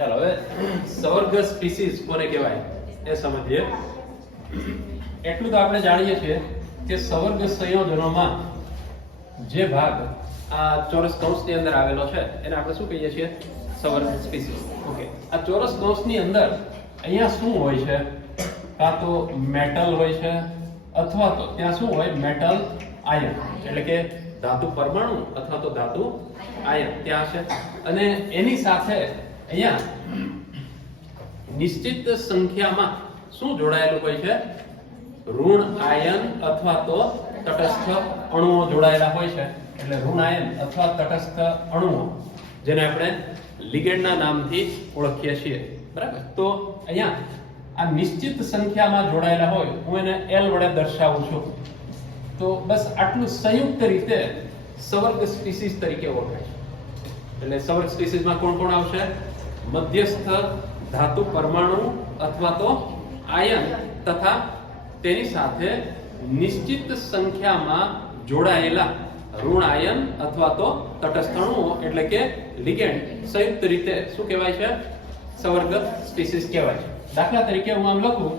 ચાલો હવે સવર્ગ સ્પીસીઝ કોને કહેવાય એ સમજીએ. એટલું તો આપણે જાણીએ છીએ કે સવર્ગ સંયોજનોમાં જે ભાગ આ ચોરસ કૌંસની અંદર આવેલો છે એને આપણે શું કહીએ છીએ? સવર્ગ સ્પીસીઝ. ઓકે, આ ચોરસ કૌંસની અંદર અહીંયા શું હોય છે? કાં તો મેટલ હોય છે અથવા તો ત્યાં શું હોય? મેટલ આયન, એટલે કે ધાતુ પરમાણુ અથવા તો ધાતુ આયન ત્યાં છે. અને એની સાથે અહીંયા નિશ્ચિત સંખ્યામાં શું જોડાયેલું હોય છે? ઋણ આયન અથવા તો તટસ્થ અણુઓ જોડાયેલા હોય છે. એટલે ઋણ આયન અથવા તટસ્થ અણુઓ જેને આપણે લિગેન્ડના નામથી ઓળખીએ છીએ. બરાબર? તો અહીંયા આ નિશ્ચિત સંખ્યામાં જોડાયેલા હોય, હું એને L વડે દર્શાવું છું. તો બસ આટલું સંયુક્ત રીતે સવર્ગ સ્પીસીઝ તરીકે ઓળખાય છે. એટલે સવર્ગ સ્પીસીઝમાં કોણ કોણ આવશે? મધ્યસ્થ ધાતુ પરમાણુ અથવા તો આયન તથા તેની સાથે નિશ્ચિત સંખ્યામાં જોડાયેલા ઋણ આયન અથવા તો તટસ્થ અણુઓ એટલે કે લિગેન્ડ સંયુક્ત રીતે શું કહેવાય છે? સવર્ગ સ્પીસીઝ કહેવાય છે. દાખલા તરીકે હું આમ લખું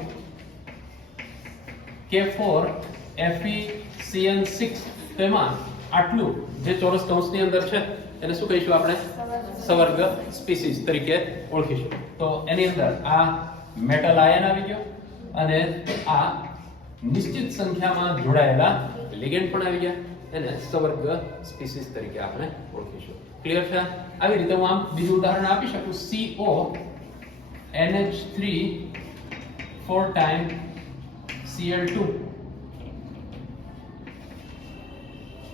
K4FeCN6, તેમાં આટલું જે ચોરસ કૌંસની અંદર છે એને શું કહીશું આપણે? સવર્ગ સ્પીસીઝ તરીકે ઓળખીશું. તો એની અંદર આ મેટલ આયન આવી ગયો અને આ નિશ્ચિત સંખ્યામાં જોડાયેલા લિગેન્ડ પણ આવી ગયા. એને સવર્ગ સ્પીસીઝ તરીકે આપણે ઓળખીશું. ક્લિયર છે? આવી રીતે હું આમ બીજું ઉદાહરણ આપી શકું. CONH3 4 time Cl2.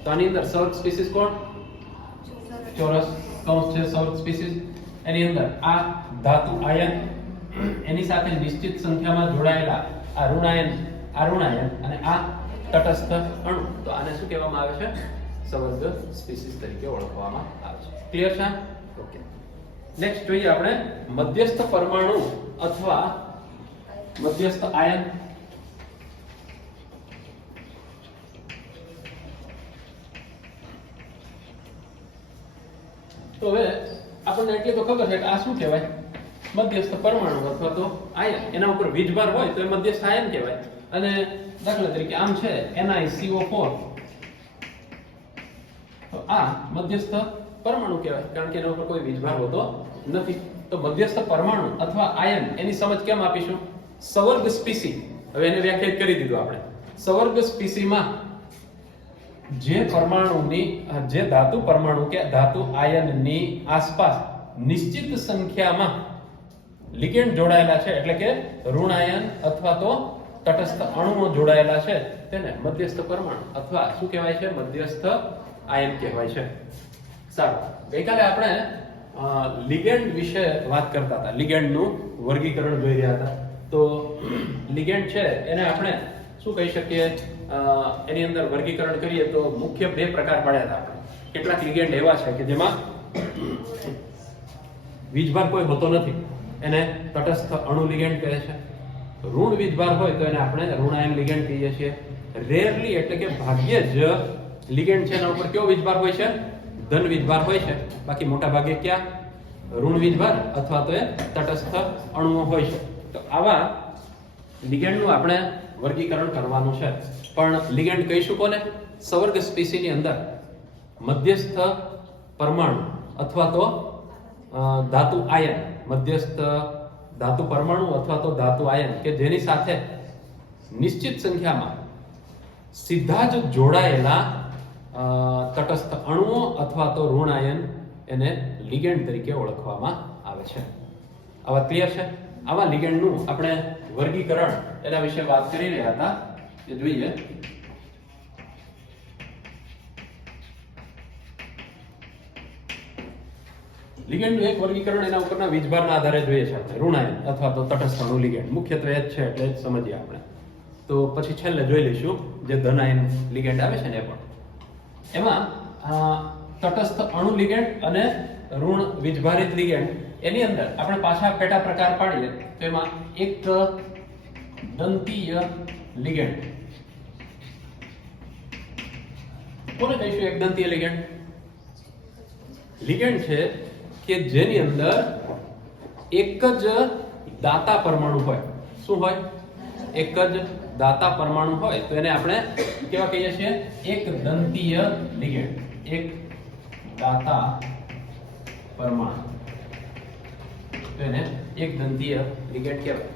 તો આની અંદર સવર્ગ સ્પીસીઝ કોણ? ચોરસ કૌંસ છે સવર્ગ સ્પીસીઝ. એની અંદર આ ધાતુ આયન, એની સાથે નિશ્ચિત સંખ્યામાં જોડાયેલા આ ઋણ આયન અને આ તટસ્થ અણુ. તો આને શું કહેવામાં આવે છે? સવર્ગ સ્પીસીઝ તરીકે ઓળખવામાં આવે છે. ક્લિયર છે? ઓકે. નેક્સ્ટ જોઈએ આપણે મધ્યસ્થ પરમાણુ અથવા મધ્યસ્થ આયન. તો હવે આપણને એટલી તો ખબર છે કે આ શું કહેવાય? મધ્યસ્થ પરમાણુ અથવા તો આયન. એના ઉપર વીજભાર હોય તો એ મધ્યસ્થ આયન કહેવાય. અને દાખલા તરીકે આમ છે NiCO4, તો આ મધ્યસ્થ પરમાણુ કહેવાય કારણ કે એના ઉપર કોઈ વીજભાર હોતો નથી. તો મધ્યસ્થ પરમાણુ અથવા આયન એની સમજ કેમ આપીશું? સવર્ગ સ્પીસી. હવે એને વ્યાખ્યાયિત કરી દીધું આપણે. સવર્ગ સ્પીસીમાં જે પરમાણુની જે ધાતુ પરમાણુ કે ધાતુ આયનની આસપાસ નિશ્ચિત સંખ્યામાં લિગેન્ડ જોડાયેલા છે, એટલે કે ઋણ આયન અથવા તો તટસ્થ અણુઓ જોડાયેલા છે, તેને મધ્યસ્થ પરમાણુ અથવા શું કહેવાય છે? મધ્યસ્થ આયન કહેવાય છે. સારું, ગઈકાલે આપણે લિગેન્ડ વિશે વાત કરતા હતા. લિગેન્ડનું વર્ગીકરણ જોઈ રહ્યા હતા. તો લિગેન્ડ છે એને આપણે શું કહી શકીએ? એની અંદર વર્ગીકરણ કરીએ તો મુખ્ય બે પ્રકાર પાડ્યા હતા આપણે. કેટલાક લિગેન્ડ એવા છે કે જેમાં વીજભાર કોઈ હોતો નથી, એને તટસ્થ અણુ લિગેન્ડ કહે છે. ઋણ વીજભાર હોય તો એને આપણે ઋણ આયન લિગેન્ડ કહીએ છીએ. રેરલી એટલે કે ભાગ્યે જ લિગેન્ડ છે એના ઉપર કેવો વીજભાર હોય છે? ધન વીજભાર હોય છે. બાકી મોટા ભાગે ક્યાં ઋણ વીજભાર અથવા તો એ તટસ્થ અણુઓ હોય છે. તો આવા લિગેન્ડનું આપણે વર્ગીકરણ કરવાનું છે. પણ લિગેન્ડ કહીશું કોને? સવર્ગ સ્પીસીની અંદર મધ્યસ્થ પરમાણુ અથવા તો ધાતુ આયન, મધ્યસ્થ ધાતુ પરમાણુ અથવા તો ધાતુ આયન કે જેની સાથે નિશ્ચિત સંખ્યામાં સીધા જ જોડાયેલા તટસ્થ અણુઓ અથવા તો ઋણ આયન એને લિગેન્ડ તરીકે ઓળખવામાં આવે છે. આવા ક્લિયર છે? આવા લિગેન્ડનું આપણે વર્ગીકરણ એના વિશે વાત કરી રહ્યા હતા. એ જોઈએ. લિગેન્ડનું એક વર્ગીકરણ એના ઉપરના વીજભારના આધારે જોઈએ છે આપણે. ઋણ આયન અથવા તો તટસ્થ અણુ લિગેન્ડ મુખ્યત્વે જ છે એટલે જ સમજીએ આપણે. તો પછી છેલ્લે જોઈ લઈશું જે ધન આયન લિગેન્ડ આવે છે ને એ પણ. એમાં તટસ્થ અણુ લિગેન્ડ અને ઋણ વીજભારિત લિગેન્ડ એની અંદર આપણે પાછા પેટા પ્રકાર પાડીએ તો એમાં એક દંતીય લિગેન્ડ. કોને કહીશું એક દંતીય લિગેન્ડ? લિગેન્ડ છે કે જેની અંદર એક જ દાતા પરમાણુ હોય. શું હોય? એક જ દાતા પરમાણુ હોય તો એને આપણે કેવા કહીએ છીએ? એક દંતીય લિગેન્ડ. એક દાતા પરમાણુ તો એને એક દંતીય લિગેન્ડ કહેવાય.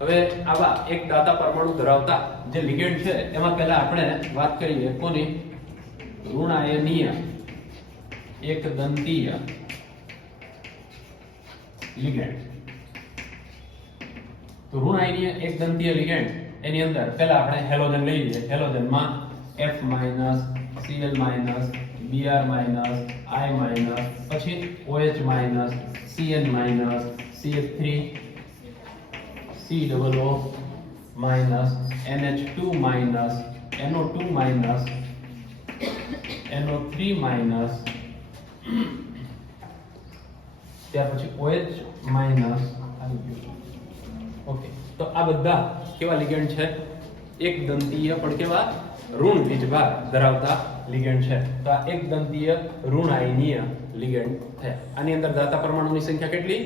હવે આવા એક દાતા પરમાણુ ધરાવતા જે લિગેન્ડ છે એમાં પહેલા આપણે વાત કરીએ કોની? ઋણ આયનીય એક દંતીય લિગેન્ડ. તો ઋણ આયનીય એક દંતીય લિગેન્ડ એની અંદર પહેલા આપણે હેલોજન લઈ લઈએ. હેલોજનમાં F- Cl- Br- I- પછી OH- Cn- CH3 COO- NH2 NO2 NO3 ત્યાર પછી OH- ઓકે. તો આ બધા કેવા લિગેન્ડ છે? એક દંતીય પણ કેવા? ઋણ વીજભાર ધરાવતા લિગેન્ડ છે. તો આ એક દંતીય ઋણ આયનીય લિગેન્ડ થયા. આની અંદર દાતા પરમાણુની સંખ્યા કેટલી?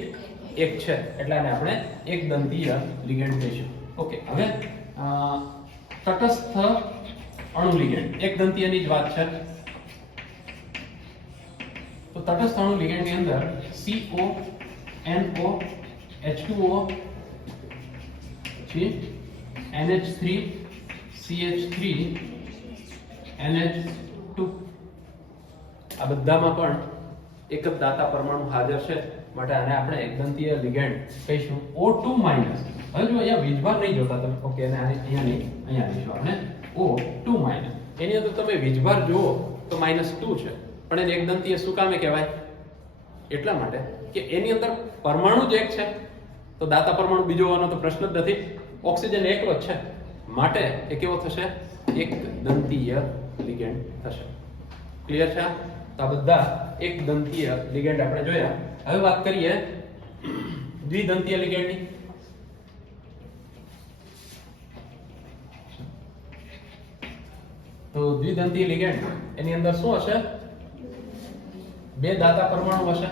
એક છે, એટલે આને આપણે એક દંતીય લિગેન્ડ કહીશું. ઓકે. હવે તટસ્થ અણુ લિગેન્ડ એક દંતીયની જ વાત છે. તો તટસ્થ અણુ લિગેન્ડની અંદર CO NO H2O પછી NH3 CH3 NH2 આ બધામાં પણ એક જ દાતા પરમાણુ હાજર છે, માટે આને આપણે એકદંતીય લિગેન્ડ કહીશું. O2 minus. હવે જો અહીંયા વીજભાર નહીં જોતા તમે. ઓકે, અને અહીંયા નહીં, અહીંયા લઈશું આપણે O2 માઈનસ. એની અંદર તમે વીજભાર જુઓ તો -2 છે, પણ એને એકદંતીય શું કામે કહેવાય? એટલા માટે કે એની અંદર પરમાણુ જ એક છે. તો દાતા પરમાણુ બીજો હોવાનો તો પ્રશ્ન જ નથી. ઓક્સિજન એકલો જ છે, માટે એ કેવો થશે? એક દંતીય લિગેન્ડ થશે. ક્લિયર છે? તો આ બધા એક દંતીય લિગેન્ડ આપણે જોયા. હવે વાત કરીએ દ્વિદંતીય લિગેન્ડની. તો દ્વિદંતીય લિગેન્ડ એની અંદર શું હશે? બે દાતા પરમાણુ હશે.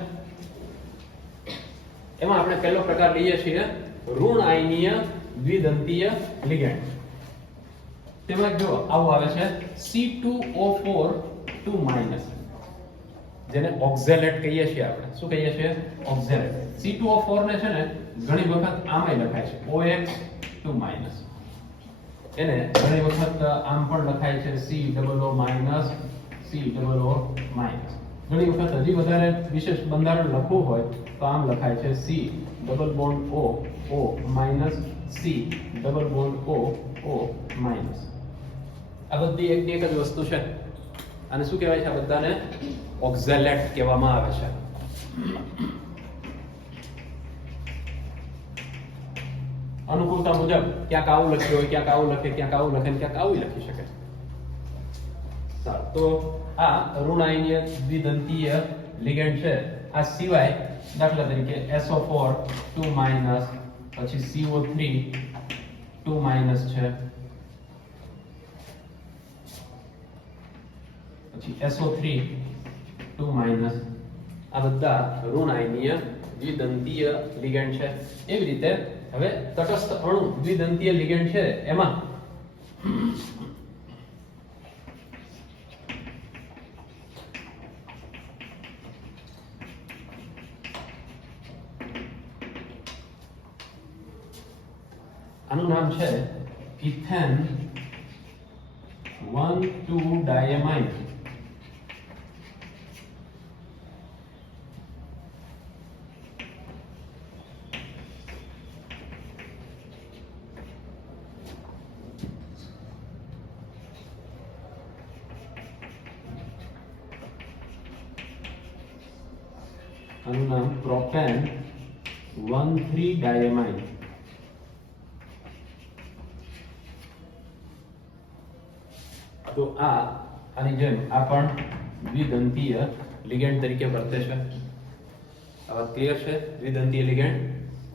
એમાં આપણે પહેલો પ્રકાર લઈએ છીએ ઋણ આયનીય દ્વિદંતીય લિગેન્ડ. તેમાં જો આવું આવે છે C2O4 2-, જેને ઓક્ઝેલેટ કહીએ છીએ આપણે. શું કહીએ છીએ? ઓક્ઝેલેટ. C2O4 ને છે ને ઘણી વખત આમાંય લખાય છે OX2-. એને ઘણી વખત આમ પણ લખાય છે COO-, ઘણી વખત હજી વધારે વિશેષ બંધારણ લખવું હોય તો આમ લખાય છે C double bond O O minus C double bond O O minus. આ બધી એક જ વસ્તુ છે. અને શું કહેવાય છે? આ બધાને ઓક્ઝેલેટ કહેવામાં આવે છે. અનુકૂળતા મુજબ ક્યાંક આવું લખ્યું હોય, ક્યાંક આવું લખે, ક્યાંક આવું લખે, ક્યાંક આવું લખી શકે. સારું, તો આ ઋણ આયનીય દ્વિદંતીય લિગેન્ડ છે. આ સિવાય દાખલા તરીકે SO4 2-, પછી CO3 2- છે, પછી SO3 2-. આ બધા ઋણ આયનીય દ્વિદંતીય લિગેન્ડ છે. એવી રીતે હવે તટસ્થ અણુ દ્વિદંતીય લિગેન્ડ છે એમાં આનું નામ છે ઇથેન 1,2-diamine. આનું નામ પ્રોપેન 1,3-diamine. તો આની જેમ આ પણ દ્વિદંતીય લિગેન્ડ તરીકે વર્તે છે. આ વાત ક્લિયર છે? દ્વિદંતીય લિગેન્ડ.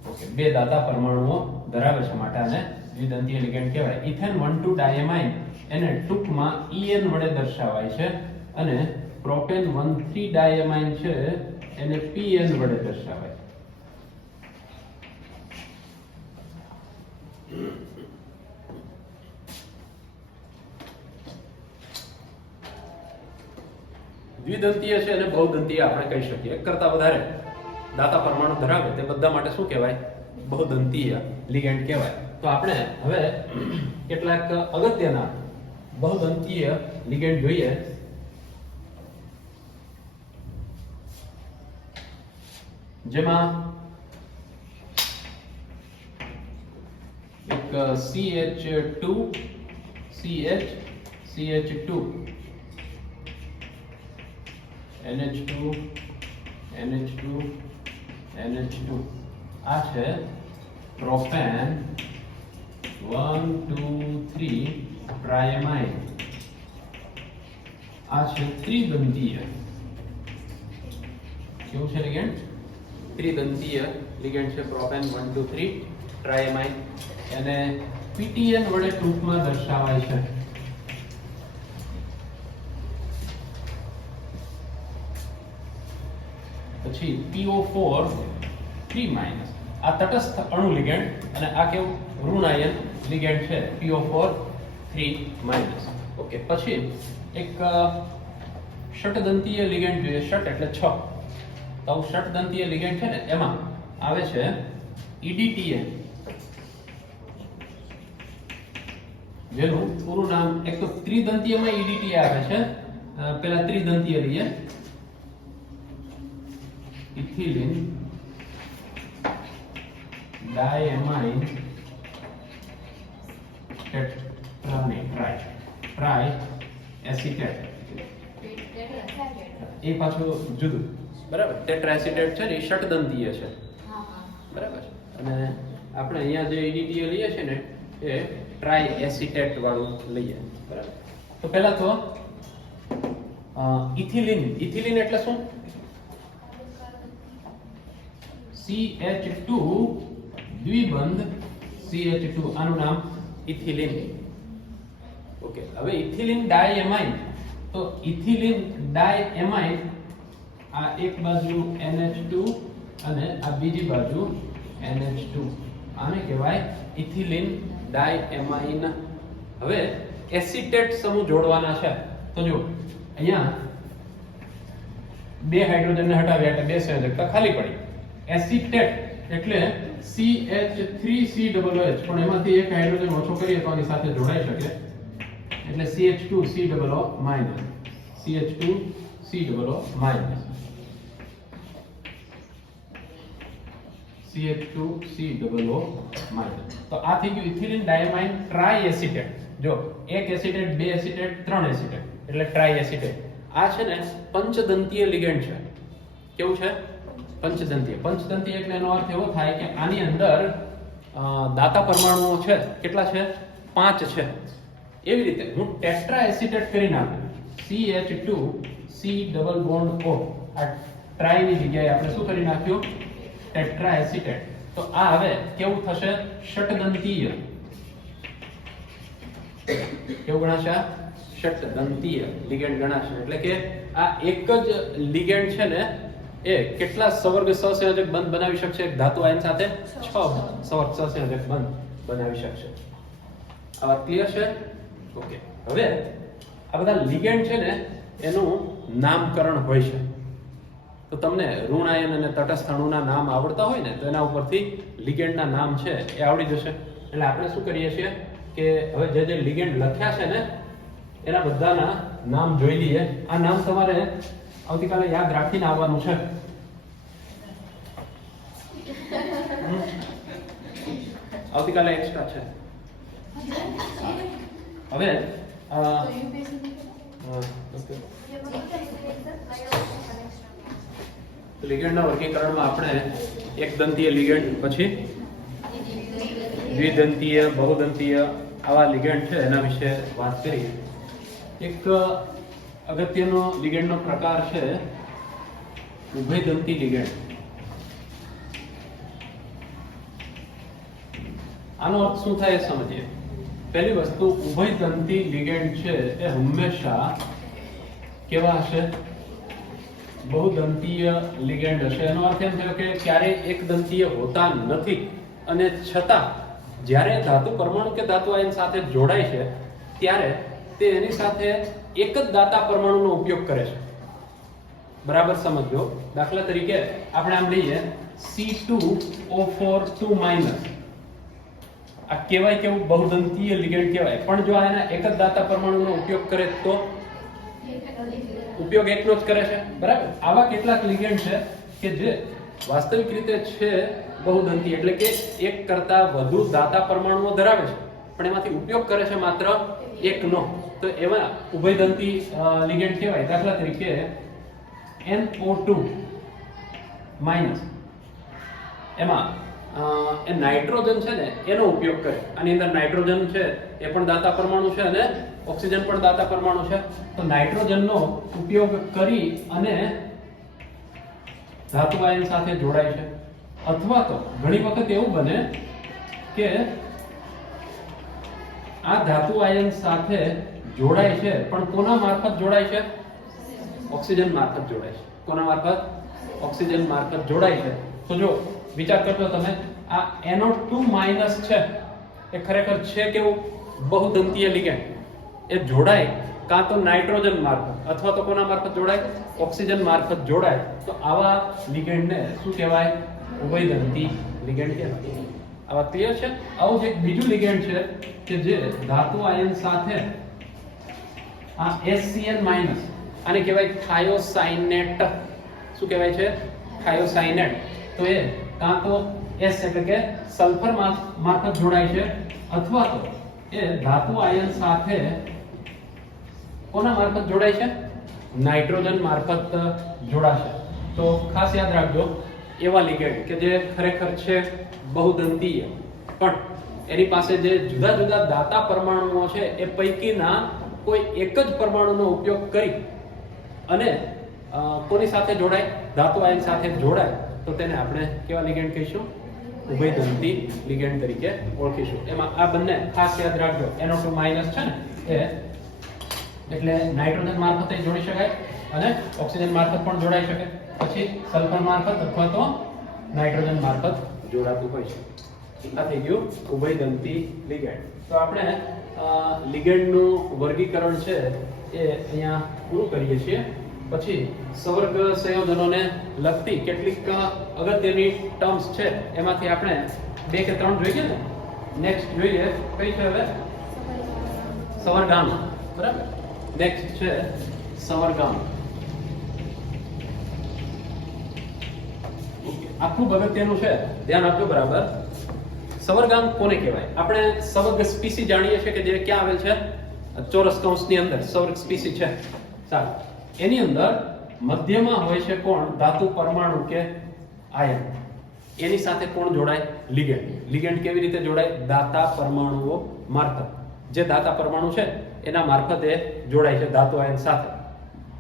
ઓકે, બે દાતા પરમાણુઓ ધરાવે છે, માટે આને દ્વિદંતીય લિગેન્ડ કહેવાય. ઇથેન 1,2-diamine એને ટૂંકમાં EN વડે દર્શાવાય છે, અને પ્રોપેન 1,3-diamine છે એને PN વડે દર્શાવાય. દ્વિદંતીય છે અને બહુદંતીય આપણે કહી શકીએ. એક કરતા વધારે દાતા પરમાણુ ધરાવે તે બધા માટે શું કહેવાય? બહુદંતીય લિગેન્ડ કહેવાય. તો આપણે હવે કેટલાક અગત્યના બહુદંતીય લિગેન્ડ જોઈએ. જેમાં એક CH2 CH2 NH2 NH2 NH2 આ છે પ્રોપેન 1 2 3 ટ્રાયમાઇન. આ છે ત્રિદંતીય. કેવું છે લિગેન્ડ? ત્રિદંતીય લિગેન્ડ છે પ્રોપેન 1 2 3 ટ્રાયમાઇન. એને PTN વડે ટૂંકમાં દર્શાવાય છે. પછી PO4 3- આ તટસ્થ અણુ લિગેન્ડ અને આ કેવું? ઋણાયન લિગેન્ડ છે PO4 3-. ઓકે, પછી એક ષટદંતીય લિગેન્ડ જોઈએ. ષટ એટલે 6. તો ષટદંતીય લિગેન્ડ છે ને એમાં આવે છે EDTA, જેનું પૂરું નામ એક તો ત્રિદંતીયમાં EDTA આવે છે. પેલા ત્રિદંતીય લઈએ. Ethylene diamine tri acetate. એ પાછું જુદું, બરાબર. ટેટ્રાએસિટેટ છે ને એ ષટદંતીય છે, બરાબર. અને આપણે અહીંયા જે EDTA લઈએ છે ને એ ટ્રાય એસિટેટ વાળું લઈએ, બરાબર. તો પહેલા તો ઇથિલિન. ઇથિલિન એટલે શું? CH2 દ્વિબંધ CH2, આનું નામ ઇથિલિન. ઓકે, હવે ઇથિલિન ડાયએમાઇન. તો ઇથિલિન ડાયએમાઇન, આ એક બાજુ NH2 અને આ બીજી બાજુ NH2, આને કહેવાય ઇથિલિન ડાયએમાઇન. હવે એસિટેટ સમૂહ જોડવાના છે. તો જો અહીંયા બે હાઇડ્રોજનને હટાવ્યા એટલે બે સંયોજકતા ખાલી પડી. એસિટેટ એટલે CH3COOH, પણ એમાંથી એક હાઇડ્રોજન ઓછો કરીએ તો આની સાથે જોડાઈ શકે એટલે CH2COO-. CH2COO-. CH2COO-. તો આ થઈ ગયું ઇથિલિન ડાયમાઇન ટ્રાયએસિટેટ. જો એક એસિટેટ, બે એસિટેટ, ત્રણ એસિટેટ એટલે ટ્રાયએસિટેટ. આ છે ને પંચદંતીય લિગેન્ડ છે. કેવું છે? પંચદંતીય. પંચદંતીય એટલે એનો અર્થ એવો થાય કે આની અંદર દાતા પરમાણુઓ છે. કેટલા છે? 5 છે. એવી રીતે હું ટેટ્રા એસિટેટ કરી નાખું. CH2C double bond O. આ ટ્રાય ની જગ્યાએ આપણે શું કરી નાખ્યું? Tetra acetate. તો આ હવે કેવું થશે? ષટદંતીય. કેવું ગણાશે? ષટદંતીય લિગેન્ડ ગણાશે. એટલે કે આ એક જ લિગેન્ડ છે ને એ કેટલા સવર્ગ સહસંયોજક બંધ બનાવી શકશે? એક ધાતુ આયન સાથે 6 સવર્ગ સહસંયોજક બંધ બનાવી શકશે. આ વાત ક્લિયર છે? ઓકે, હવે આ બધા લિગેન્ડ છે ને એનું નામકરણ હોય છે. તો તમને ઋણ આયન અને તટસ્થ અણુના નામ આવડતા હોય ને તો એના ઉપરથી લિગેન્ડના નામ છે એ આવડી જશે. એટલે આપણે શું કરીએ છીએ કે હવે જે લિગેન્ડ લખ્યા છે ને એના બધાના નામ જોઈ લઈએ. આ નામ તમારે આવતીકાલે યાદ રાખીને આવવાનું છે. આવતીકાલે એક્સ્ટ્રા છે. હવે લિગેન્ડના વર્ગીકરણમાં આપણે એકદંતીય લિગેન્ડ, પછી દ્વિદંતીય, બહુદંતીય આવા લિગેન્ડ છે એના વિશે વાત કરી. એક અગત્યનો લિગેન્ડનો પ્રકાર છે ઉભયદંતી લિગેન્ડ. આનો અર્થ શું થાય એ સમજીએ. પહેલી વસ્તુ, ઉભયદંતી લિગેન્ડ છે એ હંમેશા કેવા હશે? બહુદંતીય લિગેન્ડ હશે. એનો અર્થ એમ થયો કે ક્યારેય એકદંતીય હોતા નથી અને છતાં જ્યારે ધાતુ પરમાણુ કે ધાતુ આયન સાથે જોડાય છે ત્યારે તે એની સાથે એક જ દાતા પરમાણુનો ઉપયોગ કરે છે. બરાબર સમજો. દાખલા તરીકે આપણે આમ લઈએ C2O4 2-. આ કહેવાય કેવું બહુદંતીય લિગેન્ડ કહેવાય, પણ જો આના એક જ દાતા પરમાણુનો ઉપયોગ કરે તો ઉપયોગ એકનો જ કરે છે. બરાબર. આવા કેટલાક લિગેન્ડ છે કે જે વાસ્તવિક રીતે છે બહુદંતી, એટલે કે એક કરતા વધુ દાતા પરમાણુઓ ધરાવે છે, પણ એમાંથી ઉપયોગ કરે છે માત્ર એકનો. તો એવા ઉભયદંતી લિગેન્ડ કહેવાય. દાખલા તરીકે NO2-. એમાં એ નાઇટ્રોજન છે ને એનો ઉપયોગ કરે. આની અંદર નાઇટ્રોજન છે એ પણ દાતા પરમાણુ છે અને ઓક્સિજન પણ દાતા પરમાણુ છે. તો નાઇટ્રોજનનો ઉપયોગ કરી અને ધાતુ આયન સાથે જોડાય છે. અથવા તો ઘણી વખત એવું બને કે આ ધાતુ આયન સાથે જોડાય છે, પણ કોના મારફત જોડાય છે? ઓક્સિજન મારફત જોડાય છે. કોના મારફત? ઓક્સિજન મારફત જોડાય છે. તો જો વિચાર કરજો તમે, આ NO2- છે એ ખરેખર છે કેવું બહુદંતીય લિગેન્ડ. એ જોડાય કાં તો નાઇટ્રોજન મારફત અથવા તો કોના મારફત જોડાય? ઓક્સિજન મારફત જોડાય. તો આવા લિગેન્ડને શું કહેવાય? ઉભયદંતી લિગેન્ડ કહેવાય. આવા ક્લિયર છે? આવું જ એક બીજું લિગેન્ડ છે કે જે ધાતુ આયન સાથે આ HCl- આને કહેવાય થાયોસાઇનેટ. શું કહેવાય છે? થાયોસાઇનેટ. તો એ કાં તો S એટલે કે સલ્ફર મારફત જોડાય છે, અથવા તો એ ધાતુ આયન સાથે કોના મારફત જોડાય છે? નાઇટ્રોજન મારફત જોડાશે. તો ખાસ યાદ રાખજો, એવા લિગેન્ડ કે જે ખરેખર છે બહુદંતીય, પણ એની પાસે જે જુદા જુદા દાતા પરમાણુઓ છે એ પૈકીના કોઈ એક જ પરમાણુનો ઉપયોગ કરી અને કોની સાથે જોડાય? ધાતુ આયન સાથે જોડાય, તો તેને આપણે કેવા લિગેન્ડ કહીશું? ઉભયદંતી લિગેન્ડ તરીકે ઓળખીશું. એમાં આ બંને ખાસ યાદ રાખજો. NO2- છે ને એ એટલે નાઇટ્રોજન મારફતે જોડી શકાય અને ઓક્સિજન મારફત પણ જોડાઈ શકે. પછી સલ્ફર મારફત અથવા તો નાઇટ્રોજન મારફત જોડાતું હોય છે. આ થઈ ગયું ઉભયદંતી લિગેન્ડ. તો આપણે લિગેન્ડનું વર્ગીકરણ છે એ અહીંયા પૂરું કરીએ છીએ. પછી સવર્ગ સંયોજનોને લગતી કેટલીક અગત્યની ટર્મ્સ છે, એમાંથી આપણે 2 કે 3 જોઈએ ને. નેક્સ્ટ જોઈએ કઈ છે? હવે સવર્ગાંક. બરાબર. નેક્સ્ટ છે સવર્ગાંક. આખું અગત્યનું છે, ધ્યાન આપજો બરાબર. સવર્ગાંક કોને કહેવાય? આપણે સવર્ગ સ્પીસી જાણીએ છીએ કે જે ક્યાં આવેલ છે? ચોરસ કૌંસની અંદર સવર્ગ સ્પીસી છે. સારું. એની અંદર મધ્યમાં હોય છે કોણ? ધાતુ પરમાણુ કે આયન. એની સાથે કોણ જોડાય? લિગેન્ડ. લિગેન્ડ કેવી રીતે જોડાય? દાતા પરમાણુઓ મારફત. જે દાતા પરમાણુ છે એના મારફતે જોડાય છે ધાતુ આયન સાથે.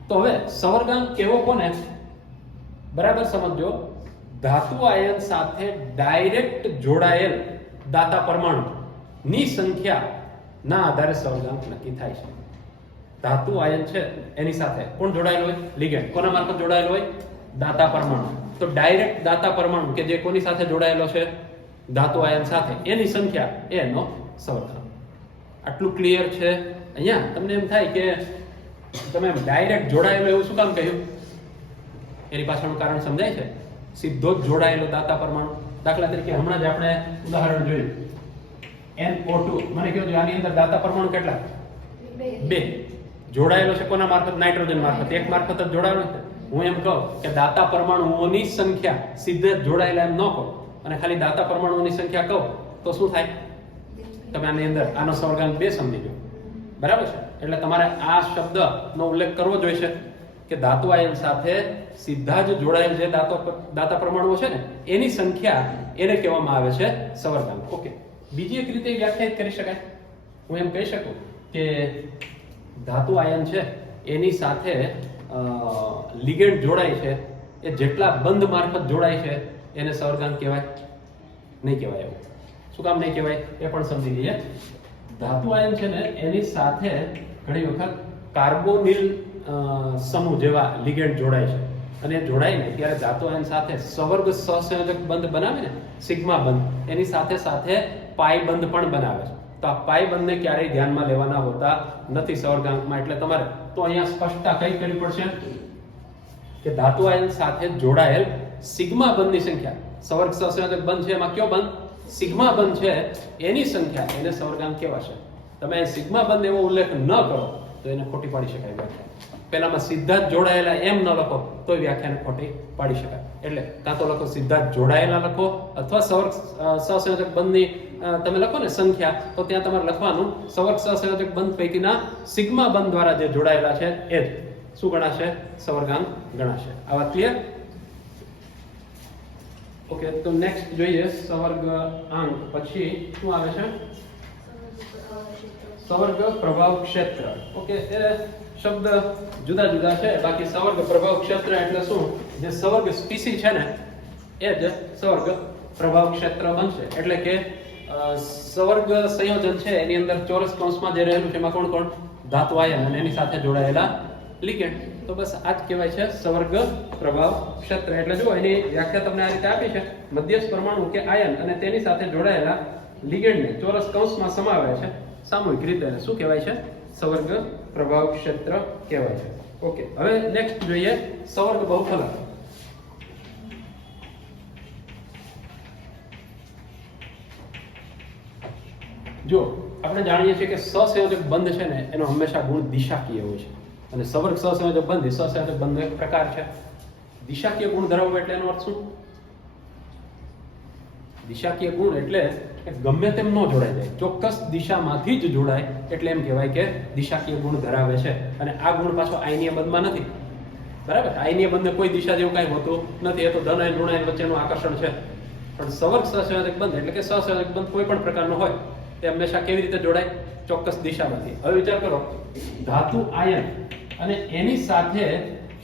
તો હવે સવર્ગાંક કેવો કોને? બરાબર સમજો. ધાતુ આયન સાથે ડાયરેક્ટ જોડાયેલ દાતા પરમાણુ ની સંખ્યા ના આધારે સવર્ગાંક નક્કી થાય છે. ધાતુ આયન છે એની સાથે કોણ જોડાયેલું હોય? લિગેન્ડ. કોના મારફત જોડાયેલો હોય? દાતા પરમાણુ. તો ડાયરેક્ટ દાતા પરમાણુ કે જે કોની સાથે જોડાયેલો છે? ધાતુ આયન સાથે, એની સંખ્યા એનો સવર્ગાંક. આટલું ક્લિયર છે? અહીંયા તમને એમ થાય કે તમે ડાયરેક્ટ જોડાયેલો એવું શું કામ કહ્યું? એની પાછળનું કારણ સમજાય છે. સીધો જ જોડાયેલો દાતા પરમાણુ. દાખલા તરીકે હમણાં જ આપણે ઉદાહરણ જોયું NO2. મને કહો આની અંદર દાતા પરમાણુ કેટલા? 2. જોડાયેલો છે કોના મારફત? નાઇટ્રોજન મારફત. એક મારફત જ જોડાયેલો છે. હું એમ કહું કે દાતા પરમાણુઓની સંખ્યા સીધે જ જોડાયેલા એમ ન કહો અને ખાલી દાતા પરમાણુઓની સંખ્યા કહો તો શું થાય? તમે આની અંદર આનો સવર્ગાંક 2 સમજી લો. બરાબર છે? એટલે તમારે આ શબ્દનો ઉલ્લેખ કરવો જોઈશે કે ધાતુ આયન સાથે સીધા જ જોડાયેલ જે દાતા પરમાણુઓ છે ને એની સંખ્યા, એને કહેવામાં આવે છે સવર્ગાંક. ઓકે. બીજી એક રીતે વ્યાખ્યાયિત કરી શકાય. હું એમ કહી શકું કે ધાતુ આયન છે એની સાથે લિગેન્ડ જોડાય છે એ જેટલા બંધ મારફત જોડાય છે એને સવર્ગાંક કહેવાય? નહીં કહેવાય. એવું શું કામ નહીં કહેવાય એ પણ સમજી લઈએ. ધાતુ આયન છે ને એની સાથે ઘણી વખત કાર્બોનિલ સમૂહ જેવા લિગેન્ડ જોડાય છે અને જોડાય ને ત્યારે ધાતુ આયન સાથે સવર્ગ સહસંયોજક બંધ બનાવે ને, સિગ્મા બંધ, એની સાથે સાથે પાઈ બંધ પણ બનાવે છે. તો આ પાઈ બંધને ક્યારેય ધ્યાનમાં લેવાના હોતા નથી સવર્ગાંકમાં. એટલે તમારે તો અહીંયા સ્પષ્ટતા કઈ કરવી પડશે કે ધાતુ આયન સાથે જોડાયેલ સિગ્મા બંધની સંખ્યા, સવર્ગ સહસંયોજક બંધ છે એમાં કયો બંધ? સિગ્મા બંધ છે, એની સંખ્યા એને સવર્ગાંક કહેવાશે. તમે સિગ્મા બંધ એવો ઉલ્લેખ ન કરો તો એને ખોટી પાડી શકાય વ્યાખ્યા. પેલામાં સીધા જ જોડાયેલા એમ ન લખો તો વ્યાખ્યાને ખોટી પાડી શકાય. એટલે કાં તો લખો સીધા જ જોડાયેલા લખો, અથવા સવર્ગ સહસંયોજક બંધની તમે લખો ને સંખ્યા, તો ત્યાં તમારે લખવાનું સવર્ગ સહસંયોજક બંધ પૈકીના સિગ્મા બંધ દ્વારા જે જોડાયેલા છે એ જ શું ગણાશે? સવર્ગાંક ગણાશે. આ વાત ક્લિયર? ઓકે, તો નેક્સ્ટ જોઈએ સવર્ગાંક પછી શું આવે છે? સવર્ગ પ્રભાવ ક્ષેત્ર. ઓકે, એ શબ્દ જુદા જુદા છે, બાકી સવર્ગ પ્રભાવ ક્ષેત્ર એટલે શું? જે સવર્ગ સ્પીસી છે ને એ જ સવર્ગ પ્રભાવ ક્ષેત્ર બનશે. એટલે કે સવર્ગ સંયોજન છે એની અંદર ચોરસ કૌંસમાં જે રહેલું છે એમાં કોણ કોણ? ધાતુ આયન અને એની સાથે જોડાયેલા લિગેન્ડ. તો બસ આ જ કહેવાય છે સવર્ગ પ્રભાવ ક્ષેત્ર. એટલે જો એની વ્યાખ્યા તમને આ રીતે આપી છે: મધ્યસ્થ પરમાણુ કે આયન અને તેની સાથે જોડાયેલા લિગેન્ડને ચોરસ કૌંસમાં સમાવે છે સામૂહિક રીતે. શું કહેવાય છે? સવર્ગ પ્રભાવ ક્ષેત્ર કહેવાય છે. ઓકે, હવે નેક્સ્ટ જોઈએ સવર્ગ બહુફલક. જો આપણે જાણીએ છીએ કે સહસંયોજક બંધ છે ને એનો હંમેશા ગુણ દિશાકીય હોય છે, અને સવર્ગ સહસંયોજક બંધ સહસંયોજક બંધનો એક પ્રકાર છે. દિશાકીય ગુણ ધરાવવો એટલે એનો અર્થ શું? દિશાકીય ગુણ એટલે કે ગમે તેમ ન જોડાઈ જાય, ચોક્કસ દિશામાંથી જ જોડાય, એટલે એમ કહેવાય કે દિશાકીય ગુણ ધરાવે છે. અને આ ગુણ પાછો આયનીય બંધમાં નથી. બરાબર? આયનીય બંધને કોઈ દિશા જેવું કાંઈ હોતું નથી, એ તો ધન અને ઋણ આયન વચ્ચેનું આકર્ષણ છે. પણ સવર્ગ સહસંયોજક બંધ એટલે કે સહસંયોજક બંધ કોઈ પણ પ્રકારનો હોય તે હંમેશા કેવી રીતે જોડાય? ચોક્કસ દિશામાંથી. હવે વિચાર કરો, ધાતુ આયન અને એની સાથે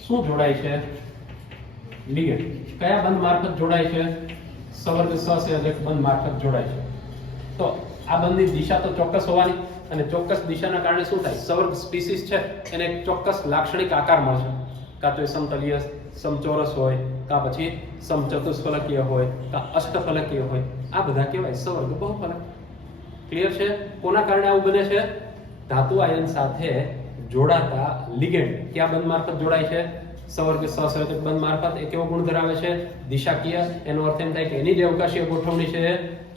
શું જોડાય છે? લિગેન્ડ. કયા બંધ મારફત જોડાય છે? સવર્ગ સહસંયોજક બંધ મારફત જોડાય છે. તો આ બંધની દિશા તો ચોક્કસ હોવાની, અને ચોક્કસ દિશાના કારણે શું થાય? સવર્ગ સ્પીસીસ છે એને એક ચોક્કસ લાક્ષણિક આકાર મળશે. કાં તો એ સમતલીય સમચોરસ હોય, કાં પછી સમચતુષ્ફલકીય હોય, કાં અષ્ટફલકીય હોય. આ બધા કહેવાય સવર્ગ બહુફલક. ક્લિયર છે? કોના કારણે આવું બને છે? ધાતુ આયન સાથે જોડાતા લિગેન્ડ કયા બંધ મારફત જોડાય છે? સવર્ગ સહસંયોજક બંધ મારફત. એ કેવો ગુણ ધરાવે છે? દિશાકીય. એનો અર્થ એમ થાય કે એની જે અવકાશીય ગોઠવણી છે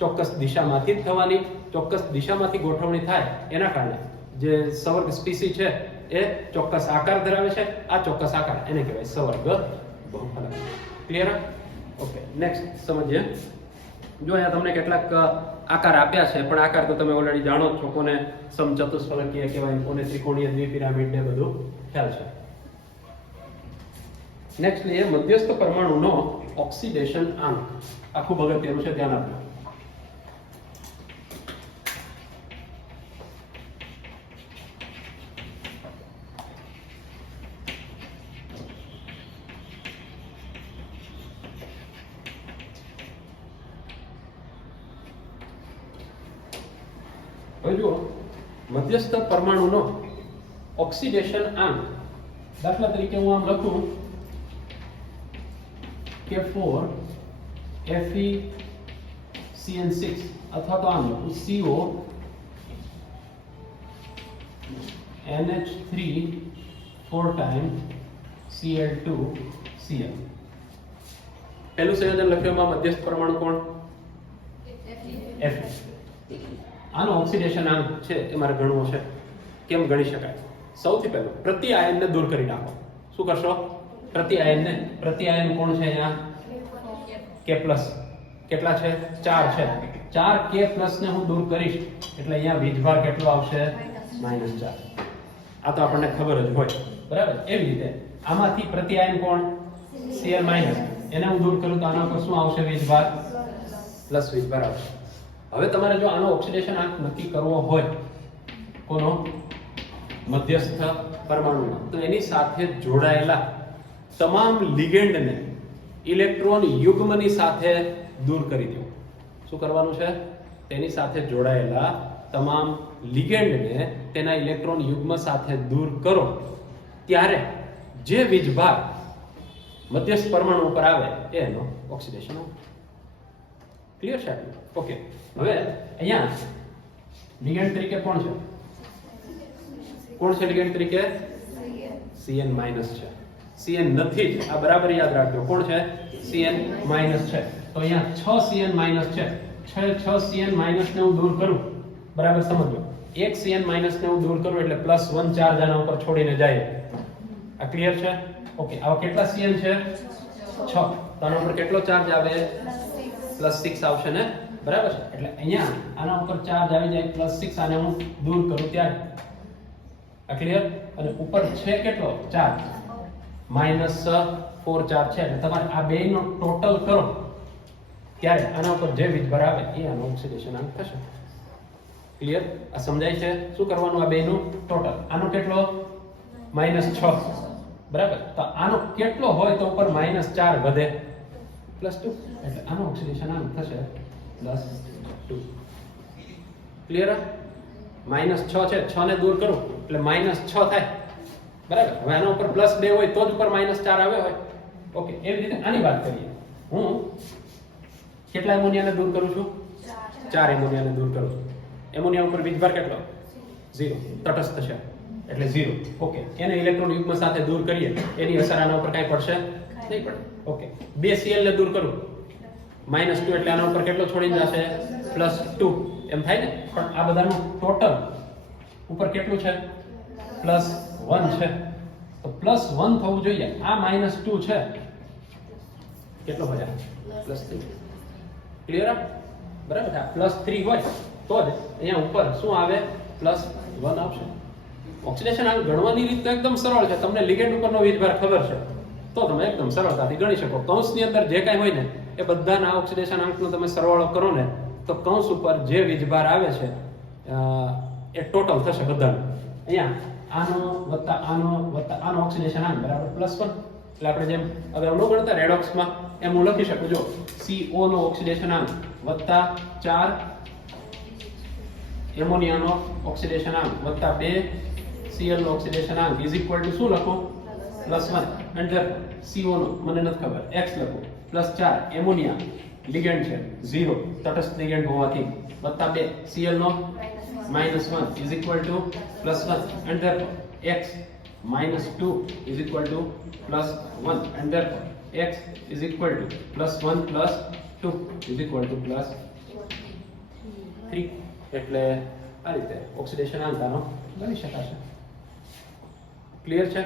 ચોક્કસ દિશામાંથી જ થવાની. ચોક્કસ દિશામાંથી ગોઠવણી થાય એના કારણે જે સવર્ગ સ્પીસી છે એ ચોક્કસ આકાર ધરાવે છે. આ ચોક્કસ આકાર એને કહેવાય સવર્ગ બહુફલક. ક્લિયર? ઓકે, નેક્સ્ટ સમજીએ. જો અહીંયા તમને કેટલાક આકાર આપ્યા છે, પણ આકાર તો તમે ઓલરેડી જાણો જ છો. કોને સમચતુષ્ફલકીય કહેવાય, કોને ત્રિકોણીય દ્વિપિરામિડ ને બધું ખ્યાલ છે. નેક્સ્ટ લઈએ મધ્યસ્થ પરમાણુનો ઓક્સિડેશન આંક. આ ખૂબ અગત્યનું છે, ધ્યાન આપજો. હવે જુઓ, મધ્યસ્થ પરમાણુનો ઓક્સિડેશન આંક. દાખલા તરીકે હું આમ લખું કે 4 FeCN6, અથવા તો આમ લખું CO NH3 4 times Cl2Cl. પહેલું સંયોજન લખ્યું એમાં મધ્યસ્થ પરમાણુ કોણ? Fe. આનો ઓક્સિડેશન આંક છે એ મારે ગણવો છે. કેમ ગણી શકાય? સૌથી પહેલું પ્રતિ આયનને દૂર કરી નાખો. શું કરશો? પ્રતિ આયન કોણ છે અહીંયા? K+. કેટલા છે? 4 છે. 4 K+ ને હું દૂર કરીશ એટલે અહીંયા વીજભાર કેટલો આવશે? -4. આ તો આપણને ખબર જ હોય. બરાબર? એવી રીતે આમાંથી પ્રતિ આયન કોણ? Cl-. એને હું દૂર કરું તો આના પર શું આવશે? વીજભાર પ્લસ વીજભાર આવશે. હવે તમારે જો આનો ઓક્સિડેશન આંક નક્કી કરવો હોય કોનો? મધ્યસ્થ પરમાણુનો, તો એની સાથે જોડાયેલા તમામ લિગેન્ડને ઇલેક્ટ્રોન યુગ્મની સાથે દૂર કરી દો. શું કરવાનું છે? તેની સાથે જોડાયેલા તમામ લિગેન્ડને તેના ઇલેક્ટ્રોન યુગ્મ સાથે દૂર કરો, ત્યારે જે વીજભાર મધ્યસ્થ પરમાણુ ઉપર આવે એનો ઓક્સિડેશન આંક. ક્લિયર છે? ઓકે, હવે અહીંયા લિગેન્ડ તરીકે કોણ છે? લિગેન્ડ તરીકે Cn- છે. Cn નથી જ, આ બરાબર યાદ રાખજો. કોણ છે? Cn માઈનસ છે. તો અહીંયા 6 Cn માઈનસ છે. 6 Cn માઈનસ ને હું દૂર કરું, બરાબર સમજો. 1 Cn માઈનસ ને હું દૂર કરું એટલે +1 ચાર્જ આના ઉપર છોડીને જાય. આ ક્લિયર છે? ઓકે. આવા કેટલા Cn છે? 6. તો આના ઉપર કેટલો ચાર્જ આવે? +6 આવશે ને, બરાબર છે. એટલે અહીંયા આના ઉપર ચાર્જ આવી જાય +6, આને હું દૂર કરું ત્યારે. આ ક્લિયર? અને ઉપર છે કેટલો ચાર્જ? -4 ચાર્જ છે. એટલે તમારે આ બેયનો ટોટલ કરો ત્યારે આના ઉપર જે વીજભાર આવે એ આનો ઓક્સિડેશન અંક થશે. ક્લિયર? આ સમજાય છે? શું કરવાનું? આ બેયનું ટોટલ. આનો કેટલો? -6, બરાબર. તો આનો કેટલો હોય તો ઉપર -4 વધે, +2. એટલે આનો ઓક્સિડેશન અંક થશે +2. ક્લિયર? -6 છે, 6 ને દૂર કરું એટલે -6 થાય, બરાબર. હવે આના ઉપર +2 હોય તો જ ઉપર -4 આવે હોય. ઓકે. એવી રીતે આની વાત કરીએ. હું કેટલા એમોનિયાને દૂર કરું છું? 4 એમોનિયાને દૂર કરું છું. એમોનિયા ઉપર વીજભાર કેટલો? 0. તટસ્થ છે એટલે 0. ઓકે. એને ઇલેક્ટ્રોન યુગ્મ સાથે દૂર કરીએ, એની અસર આના ઉપર કાંઈ પડશે નહીં પડે. ઓકે. 2 Cl ને દૂર કરું, -2 એટલે આના ઉપર કેટલો છોડીને જશે? +2. એમ થાય ને? પણ આ બધાનું ટોટલ ઉપર કેટલું છે? +1 છે. તો +1 થવું જોઈએ. આ -2 છે, કેટલો હોય? +3. ક્લિયર? બરાબર. આ +3 હોય તો જ અહીંયા ઉપર શું આવે? +1 આવશે. ઓક્સિડેશન અંક ગણવાની રીત તો એકદમ સરળ છે. તમને લિગેન્ડ ઉપરનો વીજભાર ખબર છે તો તમે એકદમ સરળતાથી ગણી શકો. કૌંસની અંદર જે કાંઈ હોય ને એ બધાના ઓક્સિડેશન અંકનો તમે સરવાળો કરો ને તો કૌંસ ઉપર જે વીજભાર આવે છે એ ટોટલ થશે બધાનું. અહીંયા આનો વત્તા આનો વત્તા આનો ઓક્સિડેશન અંક બરાબર +1. એટલે આપણે જેમ હવે ન ગણતા રેડોક્સમાં એમ હું લખી શકું. જો CO નો ઓક્સિડેશન અંક વત્તા 4 એમોનિયાનો ઓક્સિડેશન અંક વત્તા 2 Cl નો ઓક્સિડેશન અંક ઇઝ ઇક્વલ ટુ શું લખું? +1. અંદર CO નો મને નથી ખબર, x લખું. +4 એમોનિયા લિગેન્ડ છે 0, તટસ્થ લિગેન્ડ હોવાથી, વત્તા 2 Cl નો -1 ઇઝ ઇક્વલ ટુ +1. અંદર x -2 ઇઝ ઇક્વલ ટુ +1. અંદર x is equal to +1 +2 is equal two +3. એટલે આ રીતે ઓક્સિડેશન અંક આનો ગણી શકાશે. ક્લિયર છે?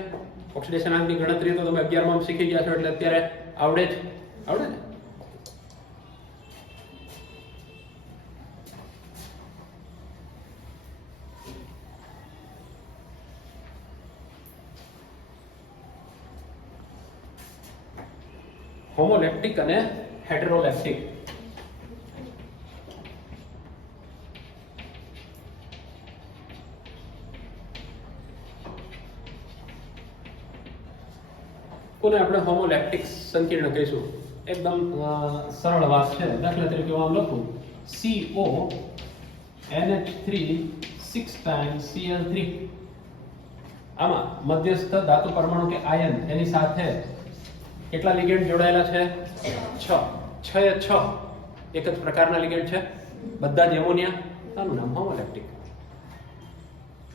ઓક્સિડેશન અંકની ગણતરી તો તમે 11 માં શીખી ગયા છો એટલે અત્યારે આવડે જ આવડે ને? હોમોલેપ્ટિક અને હેટેરોલેપ્ટિક. કોને આપણે હોમોલેપ્ટિક સંકીર્ણ કહીશું? એકદમ સરળ વાત છે. દાખલા તરીકે હું આમ લખું CO NH3 6 times Cl3. આમાં મધ્યસ્થ ધાતુ પરમાણુ કે આયન એની સાથે કેટલા લિગેન્ડ જોડાયેલા છે? 6 એ 6 એક જ પ્રકારના લિગેન્ડ છે, બધા જ એમોનિયા. આનું નામ હોમોલેપ્ટિક.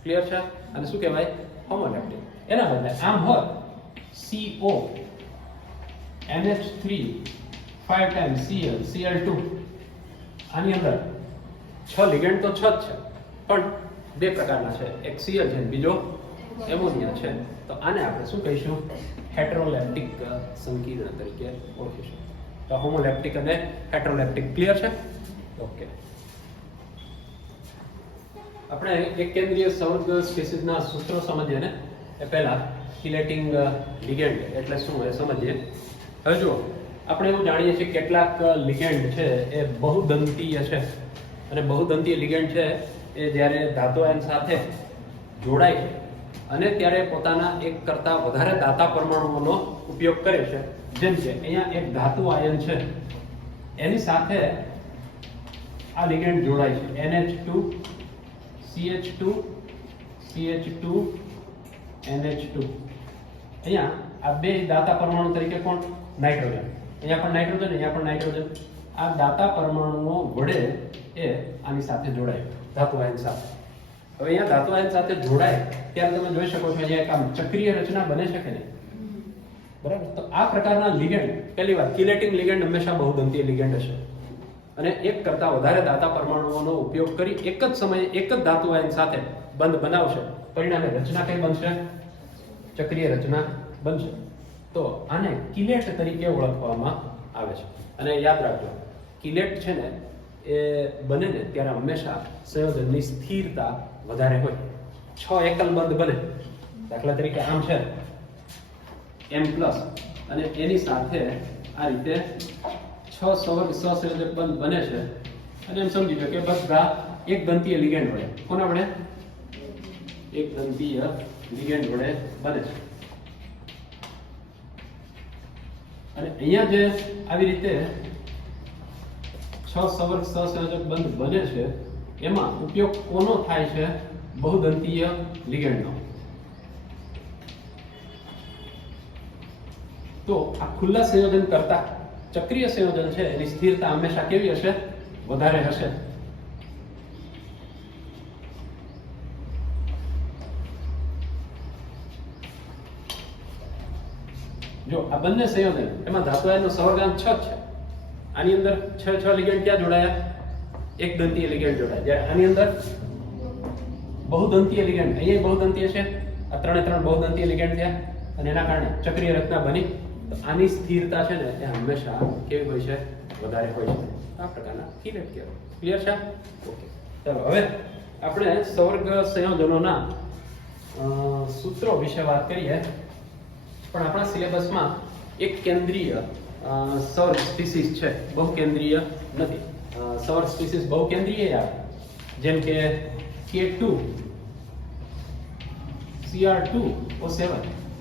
ક્લિયર છે? અને શું કહેવાય? હોમોલેપ્ટિક. એના બદલે આમ હોત CO NH3 5 times Cl Cl2. આની અંદર 6 લિગેન્ડ તો 6 જ છે પણ બે પ્રકારના છે, એક Cl છે બીજો એમોનિયા છે. તો આને આપણે શું કહીશું? હેટેરોલેપ્ટિક સંકીર્ણ તરીકે ઓળખીશું. તો હોમોલેપ્ટિક અને હેટેરોલેપ્ટિક. ક્લિયર છે? ઓકે. આપણે એક કેન્દ્રીય સંવર્ગ સ્પીસીસના સૂત્રો સમજીએ ને એ પહેલા કિલેટિંગ લિગેન્ડ એટલે શું એ સમજીએ. હવે જુઓ, આપણે એવું જાણીએ છીએ કેટલાક લિગેન્ડ છે એ બહુદંતીય છે અને બહુદંતીય લિગેન્ડ છે એ જ્યારે ધાતુ આયન સાથે જોડાય છે અને ત્યારે પોતાના એક કરતા વધારે દાતા પરમાણુઓનો ઉપયોગ કરે છે. જેમ કે અહીંયા એક ધાતુ આયન છે એની સાથે આ લિગેન્ડ જોડાય છે NH2 CH2 CH2 NH2. અહીંયા આ બે દાતા પરમાણુ તરીકે કોણ? નાઇટ્રોજન. અહીંયા પણ નાઇટ્રોજન, અહીંયા પણ નાઇટ્રોજન. આ દાતા પરમાણુઓ વડે એ આની સાથે જોડાય ધાતુ આયન સાથે. હવે અહીંયા ધાતુ આયન સાથે જોડાય ત્યારે તમે જોઈ શકો છો અહીંયા એક આમ ચક્રીય રચના બને છે કે નહીં? બરાબર. તો આ પ્રકારના લિગેન્ડ, પહેલી વાત, કિલેટિંગ લિગેન્ડ હંમેશા બહુદંતીય લિગેન્ડ હશે અને એક કરતા વધારે દાતા પરમાણુઓનો ઉપયોગ કરી એક જ સમયે એક જ ધાતુ આયન સાથે બંધ બનાવશે. પરિણામે રચના કઈ બનશે? ચક્રીય રચના બનશે. તો આને કિલેટ તરીકે ઓળખવામાં આવે છે. અને યાદ રાખજો, કિલેટ છે ને એ બને ને ત્યારે હંમેશા સંયોજનની સ્થિરતા વધારે હોય. 6 એકલ બંધ બને, દાખલા તરીકે આમ છે M+ અને એની સાથે આ રીતે 6 સવર્ગ સહસંયોજક બંધ બને છે અને એમ સમજી લો કે બધા એક દંતીય લિગેન્ડ વડે, કોના વડે? એક દંતીય લિગેન્ડ વડે બને છે. અને અહીંયા જે આવી રીતે 6 સવર્ગ સહસંયોજક બંધ બને છે એમાં ઉપયોગ કોનો થાય છે? બહુદંતીય લિગેન્ડનો. તો આ ખુલ્લા સંયોજન કરતા ચક્રીય સંયોજન છે એની સ્થિરતા હંમેશા કેવી હશે? વધારે હશે. જો આ બંને સંયોજન, એમાં ધાતુ આયનનો સવર્ગાંક 6 છે. આની અંદર 6 લિગેન્ડ ક્યાં જોડાયા? એક દંતીય લિગેન્ડ જોડાયા. જ્યારે આની અંદર બહુદંતીય લિગેન્ડ, અહીંયા બહુદંતીય છે, આ ત્રણે બહુદંતીય લિગેન્ડ થયા અને એના કારણે ચક્રીય રચના બની. તો આની સ્થિરતા છે ને એ હંમેશા કેવી હોય છે? વધારે હોય છે. આ પ્રકારના કિલેટ કહેવાય. ક્લિયર છે? ઓકે, ચાલો હવે આપણે સવર્ગ સંયોજનોના સૂત્રો વિશે વાત કરીએ. પણ આપણા સિલેબસમાં એક કેન્દ્રીય સવર્ગ સ્પીસીસ છે, બહુકેન્દ્રીય નથી. સવર્ગ સ્પીસીસ બહુકેન્દ્રીય આવે, જેમ કે K2 Cr2O7.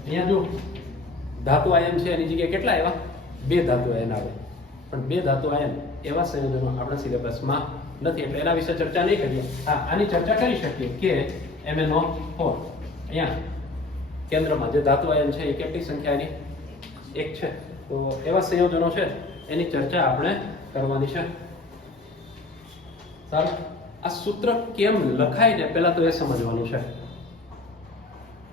અહીંયા જો ધાતુ આયન છે એની જગ્યાએ કેટલા આવ્યા? 2 ધાતુ આયન આવે. પણ 2 ધાતુ આયન એવા સંયોજનો આપણા સિલેબસમાં નથી, એટલે એના વિશે ચર્ચા નહીં કરીએ. હા, આની ચર્ચા કરી શકીએ કે MnO4 અહીંયા કેન્દ્રમાં જે ધાતુ આયન છે એ કેટલી સંખ્યા? એની 1 છે. તો એવા સંયોજનો છે એની ચર્ચા આપણે કરવાની છે. સારું, આ સૂત્ર કેમ લખાય ને પહેલા તો એ સમજવાનું છે.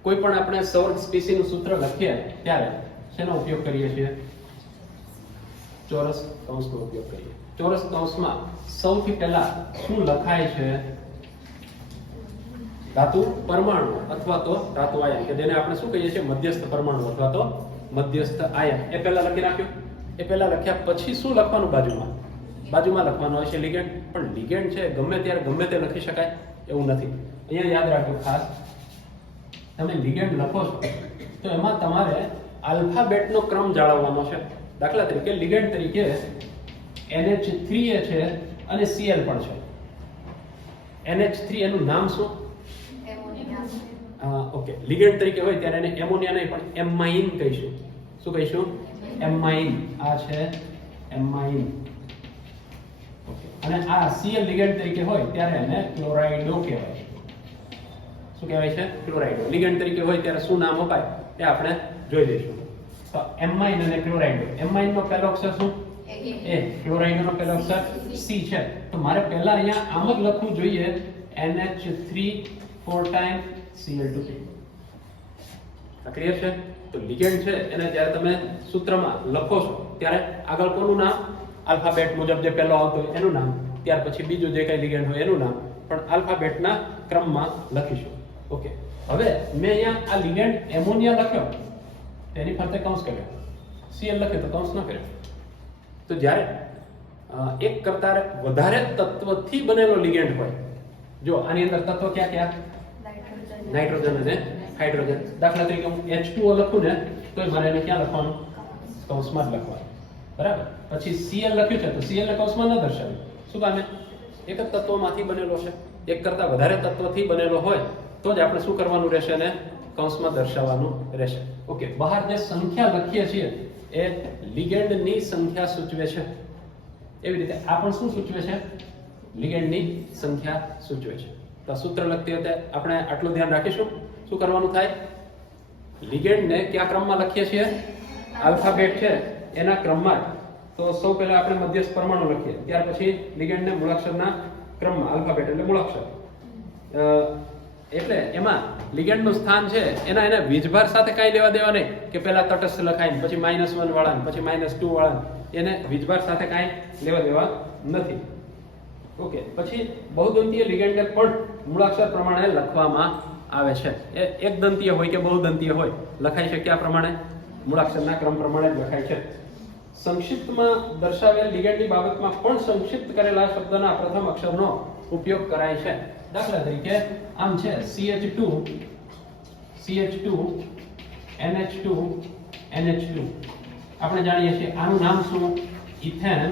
કોઈ પણ આપણે સવર્ગ સ્પીસીનું સૂત્ર લખીએ ત્યારે શેનો ઉપયોગ કરીએ છીએ? ચોરસ કૌંસનો ઉપયોગ કરીએ. ચોરસ કૌંસમાં સૌથી પહેલા શું લખાય છે? ધાતુ પરમાણુ અથવા તો ધાતુ આયન, કે જેને આપણે શું કહીએ છીએ? મધ્યસ્થ પરમાણુ અથવા તો મધ્યસ્થ આયન. એ પહેલા લખી નાખ્યું. એ પહેલા લખ્યા પછી શું લખવાનું? બાજુમાં લખવાનું હોય છે લિગેન્ડ. પણ લિગેન્ડ છે ગમે ત્યારે ગમે તે લખી શકાય એવું નથી. અહીંયા યાદ રાખજો ખાસ, તમે લિગેન્ડ લખો છો તો એમાં તમારે આલ્ફાબેટનો ક્રમ જાળવવાનો છે. દાખલા તરીકે લિગેન્ડ તરીકે NH3 છે અને Cl પણ છે. NH3 એનું નામ શું? ઓકે, લિગેન્ડ તરીકે હોય ત્યારે એને એમોનિયા નહીં પણ એમાઇન કહીશું. શું કહીશું? એમાઇન. આ છે એમાઇન. ઓકે, અને આ Cl લિગેન્ડ તરીકે હોય ત્યારે એને ક્લોરાઇડો કહેવાય. શું કહેવાય છે? ક્લોરાઇડો. લિગેન્ડ તરીકે હોય ત્યારે શું નામ અપાય તે આપણે જોઈ લઈશું. તો એમાઇન અને ક્લોરાઇડો. એમાઇન નો પહેલો અક્ષર શું? A. ક્લોરાઇડો નો પહેલો અક્ષર C છે. તો મારે પહેલા અહીંયા આમ જ લખવું જોઈએ NH3 4 ટાઈમ Cl2. આ ક્લિયર છે? તો લિગેન્ડ છે એને જ્યારે તમે સૂત્રમાં લખો છો ત્યારે આગળ કોનું નામ? આલ્ફાબેટ મુજબ જે પહેલો આવતો હોય એનું નામ, ત્યાર પછી બીજું જે કઈ લિગેન્ડ હોય એનું નામ, પણ આલ્ફાબેટના ક્રમમાં લખીશું. ઓકે, હવે મેં અહીંયા આ લિગેન્ડ એમોનિયા લખ્યો, તેની ફરતે કૌંસ કર્યો. Cl લખ્યો તો કૌંસ ન કર્યો. તો જ્યારે એક કરતા વધારે તત્વથી બનેલો લિગેન્ડ હોય, જો આની અંદર તત્વ ક્યાં ક્યાં? નાઇટ્રોજન અને હાઇડ્રોજન. દાખલા તરીકે હું H2O લખું ને તો મારે એને ક્યાં લખવાનું? કૌંસમાં જ લખવાનું. બરાબર. પછી Cl લખ્યું છે તો Cl ને કૌંસમાં ન દર્શાવ્યું. શું કામ? એક જ તત્વમાંથી બનેલો છે. એક કરતા વધારે તત્વથી બનેલો હોય તો જ આપણે શું કરવાનું રહેશે? ને કૌંસમાં દર્શાવવાનું રહેશે. ઓકે, બહાર જે સંખ્યા લખીએ છીએ એ લિગેન્ડની સંખ્યા સૂચવે છે. એવી રીતે આ પણ શું સૂચવે છે? લિગેન્ડની સંખ્યા સૂચવે છે. તો સૂત્ર લખતી વખતે આપણે આટલું ધ્યાન રાખીશું. શું કરવાનું થાય? લિગેન્ડને કયા ક્રમમાં લખીએ છીએ? આલ્ફાબેટ છે એના ક્રમમાં. તો સૌ પહેલા આપણે મધ્યસ્થ પરમાણુ લખીએ, ત્યાર પછી લિગેન્ડને મૂળાક્ષરના ક્રમમાં. આલ્ફાબેટ એટલે મૂળાક્ષર. એટલે એમાં લિગેન્ડનું સ્થાન છે એને વીજભાર સાથે કાંઈ લેવા દેવા નહીં કે પહેલા તટસ્થ લખાય પછી -1 વાળા પછી -2 વાળા, એને વીજભાર સાથે કાંઈ લેવા દેવા નથી. ઓકે, પછી બહુદંતીય લિગેન્ડ પણ મૂળાક્ષર પ્રમાણે લખવામાં આવે છે. એ એકદંતીય હોય કે બહુદંતીય હોય, લખાય છે કયા પ્રમાણે? મૂળાક્ષરના ક્રમ પ્રમાણે જ લખાય છે. સંક્ષિપ્તમાં દર્શાવેલ લિગેન્ડની બાબતમાં પણ સંક્ષિપ્ત કરેલા શબ્દના પ્રથમ અક્ષરનો ઉપયોગ કરાય છે. દાખલા તરીકે આમ છે CH2 NH2 NH2. આપણે જાણીએ છીએ આનું નામ શું? Ethane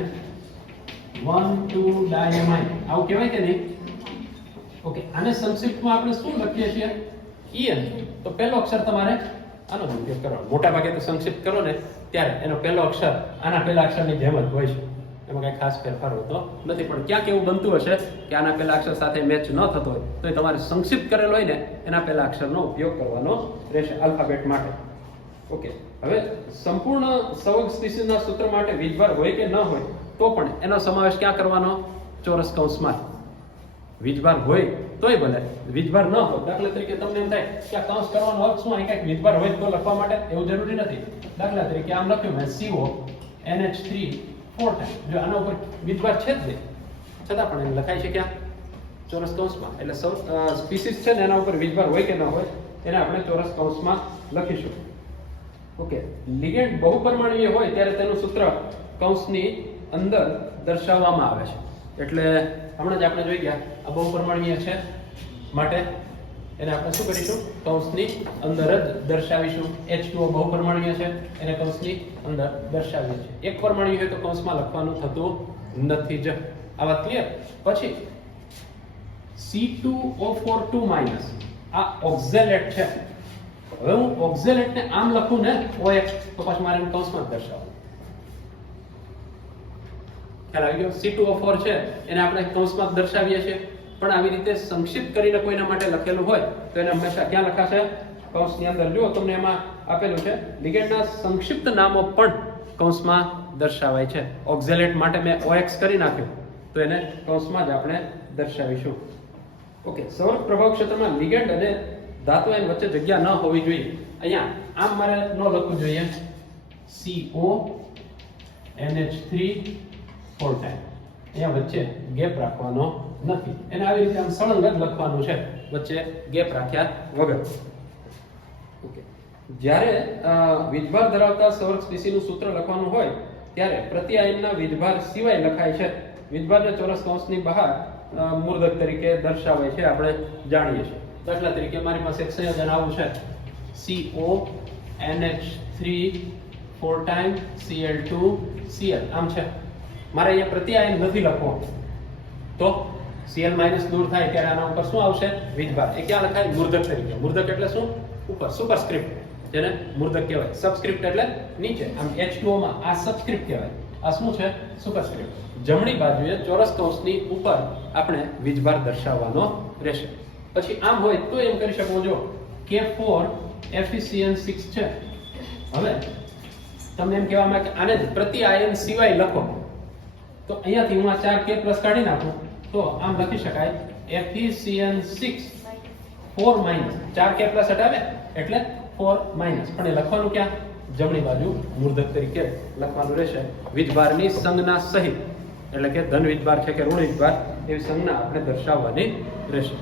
1,2-diamine. આવું કહેવાય કે નહીં? ઓકે, આને સંક્ષિપ્તમાં આપણે શું લખીએ છીએ? EN. તો પહેલો અક્ષર તમારે આનો જ ઉપયોગ કરવાનો. મોટા ભાગે તો સંક્ષિપ્ત કરો ને ત્યારે એનો પહેલો અક્ષર આના પહેલા અક્ષરની જેમ જ હોય છે, એમાં કઈ ખાસ ફેરફાર હોતો નથી. પણ ક્યાંક એવું બનતું હશે કે આના પહેલા અક્ષર સાથે મેચ ન થતો હોય તો તમારે સંક્ષિપ્ત કરેલો હોય ને એના પહેલા અક્ષરનો ઉપયોગ કરવાનો રહેશે આલ્ફાબેટ માટે. ઓકે, હવે સંપૂર્ણ સવર્ગ સ્પીસીસના સૂત્ર માટે વીજભાર હોય કે ન હોય તો પણ એનો સમાવેશ ક્યાં કરવાનો? ચોરસ કૌંસમાં. વીજભાર હોય તોય ભલે, વીજભાર ન હોય, દાખલા તરીકે તમને એમ થાય કે આ કૌંસ કરવાનો અર્થ શું? અહીં કંઈક વીજભાર હોય તો લખવા માટે એવું જરૂરી નથી. દાખલા તરીકે આમ લખ્યું મેં CO NH3 4 ટાઈમ, જો આના ઉપર વીજભાર છે જ નહીં છતાં પણ એને લખાય છે ક્યાં? ચોરસ કૌંસમાં. એટલે સ્પીસીસ છે ને એના ઉપર વીજભાર હોય કે ન હોય એને આપણે ચોરસ કૌંસમાં લખીશું. ઓકે, લિગેન્ડ બહુપરિમાણીય હોય ત્યારે તેનું સૂત્ર કૌંસની અંદર દર્શાવવામાં આવે છે. એટલે હમણાં જ આપણે જોઈ ગયા આ બહુપરિમાણીય છે માટે એને આપણે શું કરીશું? કૌંસની અંદર જ દર્શાવીશું. H2O બહુપરિમાણીય છે એને કૌંસની અંદર દર્શાવીએ છીએ. એક પરિમાણીય હોય તો કૌંસમાં લખવાનું થતું નથી જ. આ વાત ક્લિયર? પછી C2O4 આ ઓક્ઝેલેટ છે. હવે હું ઓક્ઝેલેટને આમ લખું ને OX તો પછી મારે એને કૌંસમાં જ દર્શાવવું. ખ્યાલ આવી ગયો? C2O4 છે એને આપણે કૌંસમાં દર્શાવીએ છીએ, પણ આવી રીતે સંક્ષિપ્ત કરીને કોઈના માટે લખેલું હોય તો એને હંમેશા ક્યાં લખાશે? કૌંસની અંદર. જુઓ તમને એમાં આપેલું છે લિગેન્ડના સંક્ષિપ્ત નામો પણ કૌંસમાં દર્શાવાય છે. ઓક્ઝેલેટ માટે મેં OX કરી નાખ્યું તો એને કૌંસમાં જ આપણે દર્શાવીશું. ઓકે, સવર્ગ પ્રભાવ ક્ષેત્રમાં લિગેન્ડ અને ધાતુ આયન વચ્ચે જગ્યા ન હોવી જોઈએ. અહીંયા આમ મારે ન લખવું જોઈએ. CO NH3 4 ટાઈમ, અહીંયા વચ્ચે ગેપ રાખવાનો નથી. એને આવી રીતે આમ સળંગ જ લખવાનું છે, વચ્ચે ગેપ રાખ્યા વગર. ઓકે, જ્યારે વીજભાર ધરાવતા સવર્ગ સ્પીસીનું સૂત્ર લખવાનું હોય ત્યારે પ્રતિ આયનના વીજભાર સિવાય લખાય છે. વીજભારને ચોરસ કૌંસની બહાર મૂર્ધક તરીકે દર્શાવાય છે, આપણે જાણીએ છીએ. દાખલા તરીકે મારી પાસે એક સંયોજન આવું છે CO NH3 4 time Cl2 Cl. આમ છે, મારે અહીંયા પ્રતિ આયન નથી લખવો તો Cl માઇનસ દૂર થાય ત્યારે આના ઉપર શું આવશે? વીજભાર. એ ક્યાં લખાય? મૂર્ધક તરીકે. મૂર્ધક એટલે શું? ઉપર, સુપરસ્ક્રિપ્ટ, જેને મૂર્ધક કહેવાય. સબસ્ક્રિપ્ટ એટલે નીચે. આમ H2O માં આ સબસ્ક્રિપ્ટ કહેવાય, આ શું છે? સુપરસ્ક્રિપ્ટ. જમણી બાજુએ ચોરસ કૌંસની ઉપર આપણે વીજભાર દર્શાવવાનો રહેશે. પછી આમ હોય તો એમ કરી શકો છો K4 FeCN6 છે. હવે તમને એમ કહેવામાં કે આને પ્રતિ આયન સિવાય લખો તો અહીંયાથી હું આ 4K+ કાઢી નાખું તો આમ લખી શકાય FeCN6 4- 4K+ હટાવે એટલે 4-. પણ એ લખવાનું ક્યાં? જમણી બાજુ મૂર્ધક તરીકે લખવાનું રહેશે. વીજભારની સંજ્ઞા સહિત, એટલે કે ધન વીજભાર છે કે ઋણ વીજભાર એવી સંજ્ઞા આપણે દર્શાવવાની રહેશે.